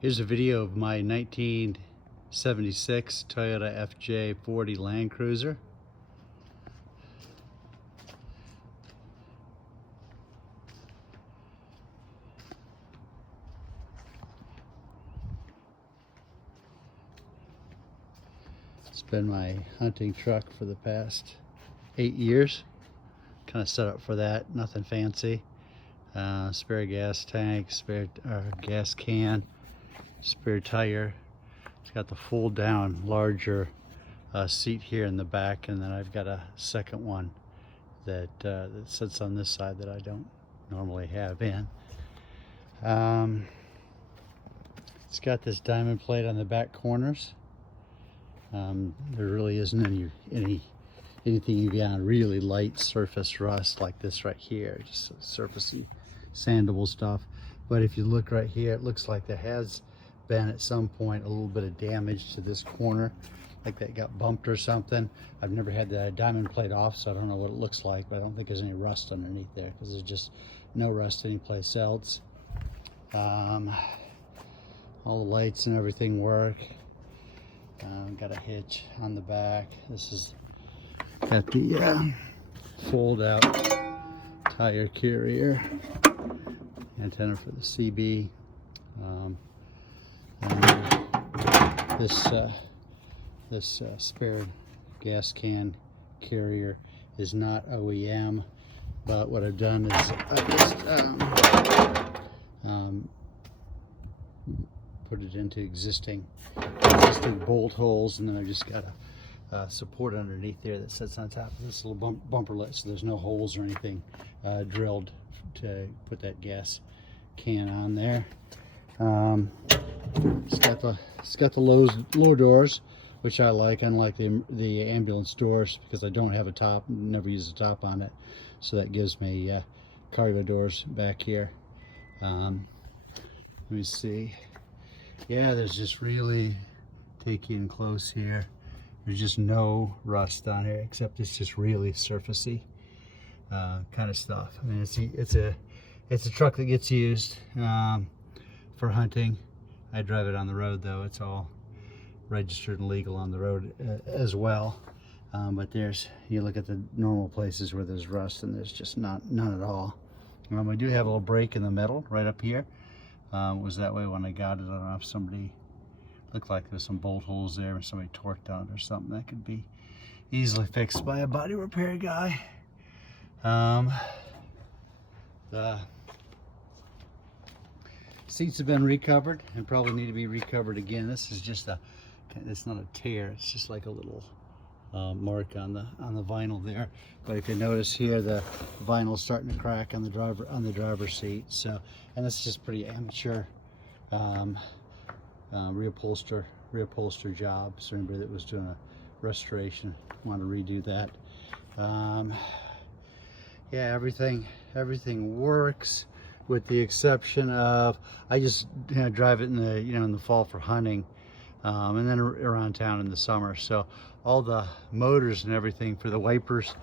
Here's a video of my 1976 Toyota FJ40 Landcruiser. It's been my hunting truck for the past 8 years. Kind of set up for that, nothing fancy. Spare gas tank, spare gas can, spare tire. It's got the fold down larger seat here in the back, and then I've got a second one that sits on this side that I don't normally have in. It's got this diamond plate on the back corners. There really isn't anything beyond really light surface rust like this right here, just surfacey sandable stuff. But if you look right here, it looks like there has been at some point a little bit of damage to this corner, like that got bumped or something. I've never had the diamond plate off, so I don't know what it looks like, but I don't think there's any rust underneath there because there's just no rust anyplace else. All the lights and everything work. Got a hitch on the back. This is got the fold out tire carrier, antenna for the CB. And this spare gas can carrier is not OEM, but what I've done is I just put it into existing bolt holes, and then I've just got a support underneath there that sits on top of this little bumperlet, so there's no holes or anything drilled to put that gas can on there. It's got the low doors, which I like, unlike the ambulance doors, because I don't have a top, never use a top on it, so that gives me cargo doors back here. Let me see. Yeah, there's just really, take you in close here, there's just no rust on here, except it's just really surfacey kind of stuff. I mean, it's a truck that gets used for hunting. I drive it on the road though. It's all registered and legal on the road as well. But you look at the normal places where there's rust, and there's just none at all. I do have a little break in the metal right up here. It was that way when I got it. I don't know if somebody, looked like there's some bolt holes there, or somebody torqued on it or something. That could be easily fixed by a body repair guy. The seats have been recovered and probably need to be recovered again. This is just it's not a tear, it's just like a little mark on the vinyl there. But if you notice here, the vinyl's starting to crack on the driver's seat. So, and this is just pretty amateur reupholster job. So anybody that was doing a restoration want to redo that. Yeah, everything works, with the exception of I just drive it in the fall for hunting, and then around town in the summer. So all the motors and everything for the wipers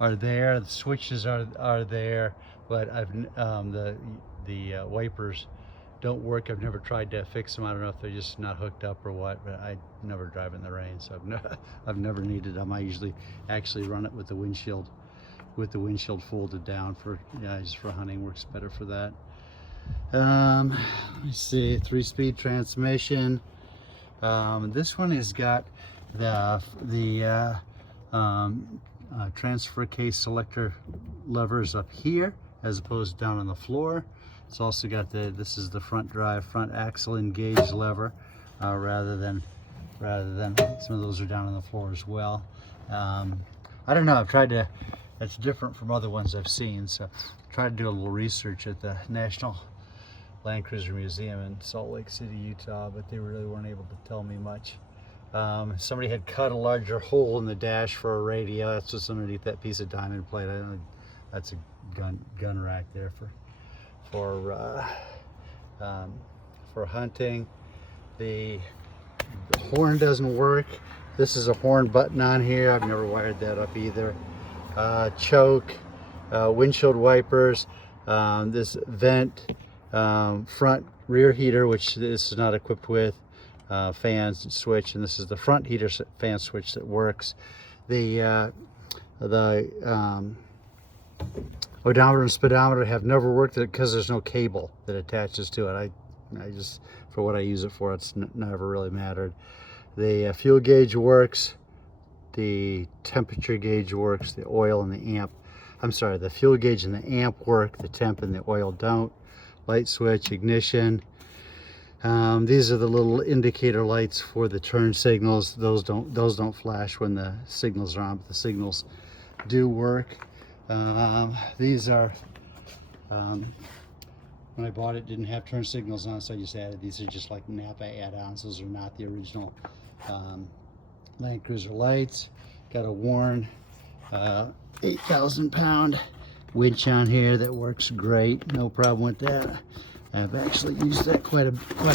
are there, the switches are there, but the wipers don't work. I've never tried to fix them. I don't know if they're just not hooked up or what, but I never drive in the rain, so I've never needed them. I usually actually run it with the windshield folded down for just for hunting. Works better for that. Let me see, 3-speed transmission. This one has got the transfer case selector levers up here as opposed to down on the floor. It's also got this is the front axle engage lever, rather than some of those are down on the floor as well. I don't know, I've tried to, that's different from other ones I've seen, so try to do a little research at the National Landcruiser Museum in Salt Lake City, Utah, but they really weren't able to tell me much. Somebody had cut a larger hole in the dash for a radio. That's what's underneath that piece of diamond plate. I don't know, that's a gun rack there for hunting. The horn doesn't work. This is a horn button on here. I've never wired that up either. Choke, windshield wipers, this vent front rear heater, which this is not equipped with, fans and switch, and this is the front heater fan switch that works. The odometer and speedometer have never worked because there's no cable that attaches to it. I just, for what I use it for, it's never really mattered. The fuel gauge works, the temperature gauge works, the oil and the amp, I'm sorry, the fuel gauge and the amp work, the temp and the oil don't. Light switch, ignition. These are the little indicator lights for the turn signals. Those don't flash when the signals are on, but the signals do work. These are, when I bought it, didn't have turn signals on, so I just added these. Are just like Napa add-ons. Those are not the original Landcruiser lights. Got a Warren 8,000 pound winch on here that works great. No problem with that. I've actually used that quite a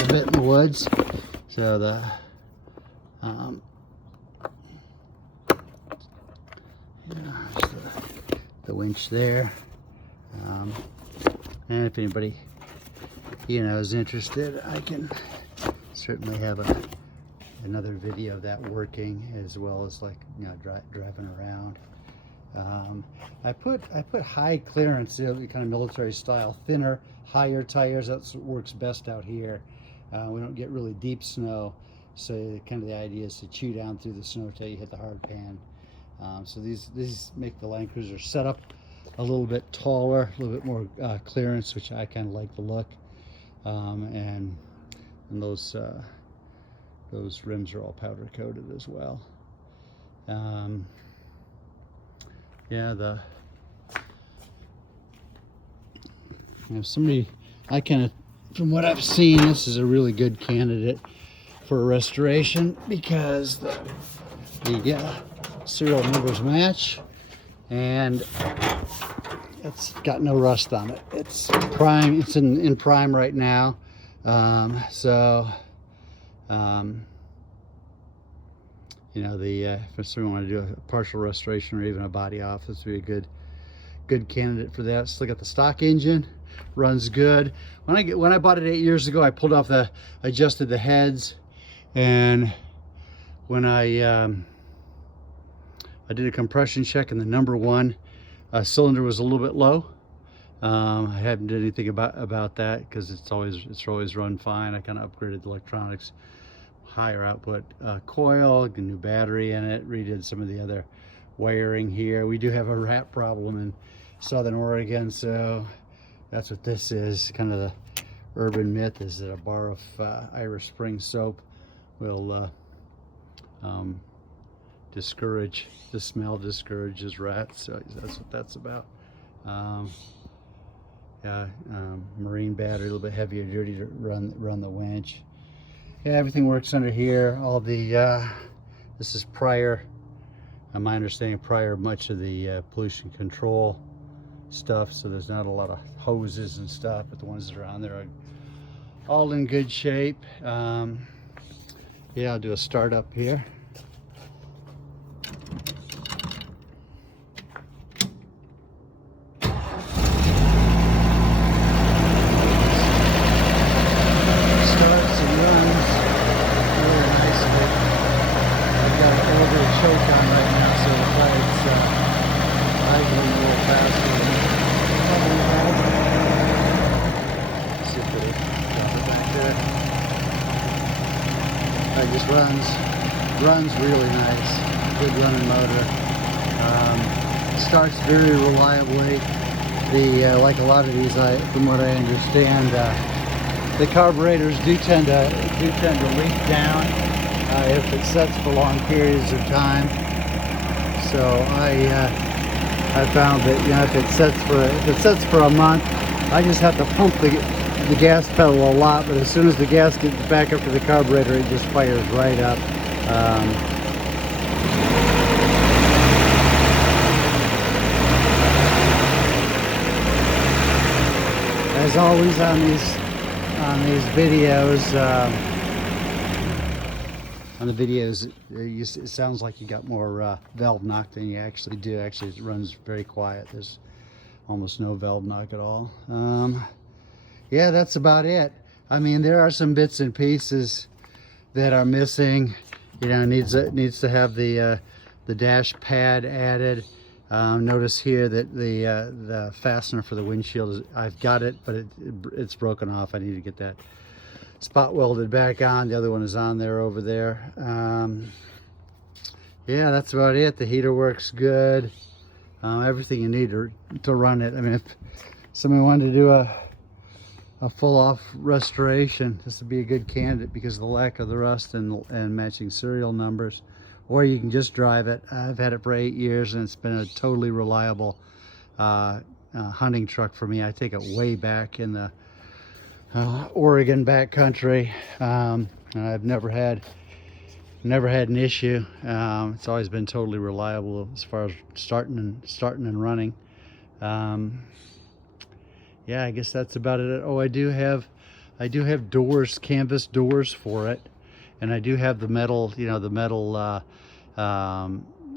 bit in the woods. So the winch there. And if anybody is interested, I can certainly have another video of that working, as well as driving around. I put high clearance, kind of military style, thinner, higher tires. That's what works best out here. We don't get really deep snow, so kind of the idea is to chew down through the snow till you hit the hard pan. So these make the Landcruiser setup a little bit taller, a little bit more clearance, which I kind of like the look. And those rims are all powder coated as well. Yeah, I kind of, from what I've seen, this is a really good candidate for a restoration because the serial numbers match, and it's got no rust on it. It's prime. It's in prime right now. If someone want to do a partial restoration or even a body off, this would be a good candidate for that. So look at the stock engine, runs good. When I bought it 8 years ago, I pulled off adjusted the heads, and when I did a compression check, and the number one cylinder was a little bit low. I haven't done anything about that because it's always run fine. I kind of upgraded the electronics, higher output coil, a new battery in it, redid some of the other wiring here. We do have a rat problem in Southern Oregon, so that's what this is. Kind of the urban myth is that a bar of Irish Spring soap will discourage the smell, discourages rats. So that's what that's about. Marine battery, a little bit heavier duty to run the winch. Yeah, everything works under here. All the this is prior, my understanding, prior much of the pollution control stuff, so there's not a lot of hoses and stuff, but the ones that are on there are all in good shape. Yeah, I'll do a start up here. It just runs really nice. Good running motor. Starts very reliably. Like a lot of these, from what I understand, the carburetors do tend to leak down if it sets for long periods of time. So I found that if it sets for a month, I just have to pump the gas pedal a lot, but as soon as the gas gets back up to the carburetor, it just fires right up. As always on these videos, it sounds like you got more valve knock than you actually do. Actually, it runs very quiet. There's almost no valve knock at all. yeah, that's about it. I mean, there are some bits and pieces that are missing. You know, needs to have the dash pad added. Notice here that the fastener for the windshield is, I've got it, but it's broken off. I need to get that spot welded back on. The other one is on there over there. Yeah, that's about it. The heater works good. Everything you need to run it. I mean, if somebody wanted to do a full-off restoration, this would be a good candidate because of the lack of the rust and matching serial numbers. Or you can just drive it. I've had it for 8 years and it's been a totally reliable hunting truck for me. I take it way back in the Oregon backcountry, and I've never had an issue. It's always been totally reliable as far as starting and running. Yeah, I guess that's about it. Oh, I do have doors, canvas doors for it, and I do have the metal, you know, the metal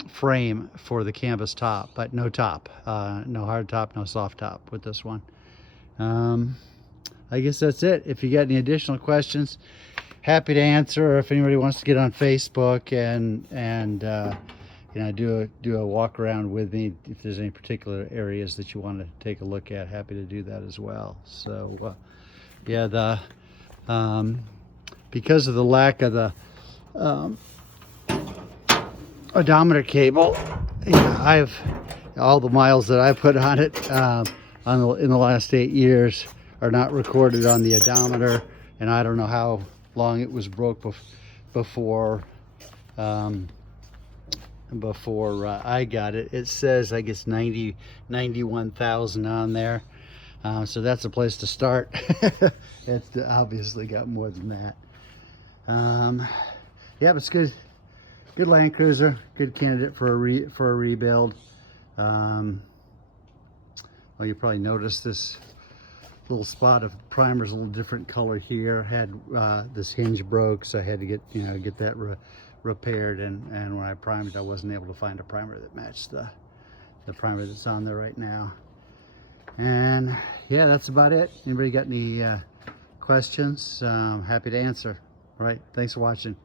frame for the canvas top, but no top, no hard top, no soft top with this one. I guess that's it. If you got any additional questions, happy to answer. Or if anybody wants to get on Facebook and you know, do a walk around with me, if there's any particular areas that you want to take a look at, happy to do that as well. So yeah, the because of the lack of the odometer cable, yeah, all the miles that I put on it in the last 8 years are not recorded on the odometer, and I don't know how long it was broke before I got it. It says, I guess, 91,000 on there, so that's a place to start. It's obviously got more than that. Yeah, but it's good Land Cruiser, good candidate for a rebuild. Well, you probably noticed this little spot of primer's a little different color here. Had this hinge broke, so I had to get that repaired, and when I primed it, I wasn't able to find a primer that matched the primer that's on there right now. And yeah, that's about it. Anybody got any questions? Happy to answer. All right, thanks for watching.